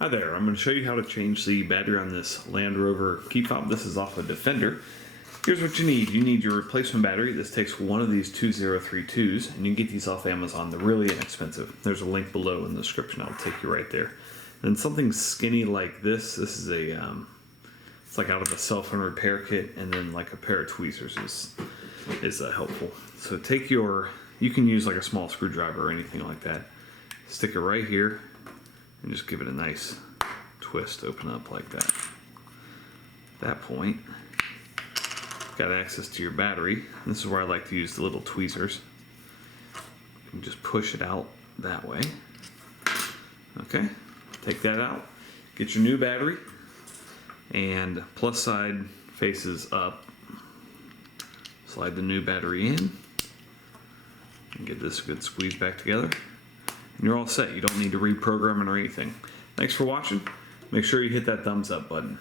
Hi there, I'm going to show you how to change the battery on this Land Rover key fob. This is off a Defender. Here's what you need. You need your replacement battery. This takes one of these 2032s, and you can get these off Amazon. They're really inexpensive. There's a link below in the description. I'll take you right there. And something skinny like this is a, it's like out of a cell phone repair kit, and then like a pair of tweezers is helpful. So take your, you can use like a small screwdriver or anything like that. Stick it right here, and just give it a nice twist, open up like that. At that point, got access to your battery. This is where I like to use the little tweezers. You can just push it out that way. Okay, take that out, get your new battery, and plus side faces up. Slide the new battery in, and give this a good squeeze back together. And you're all set. You don't need to reprogram it or anything. Thanks for watching. Make sure you hit that thumbs up button.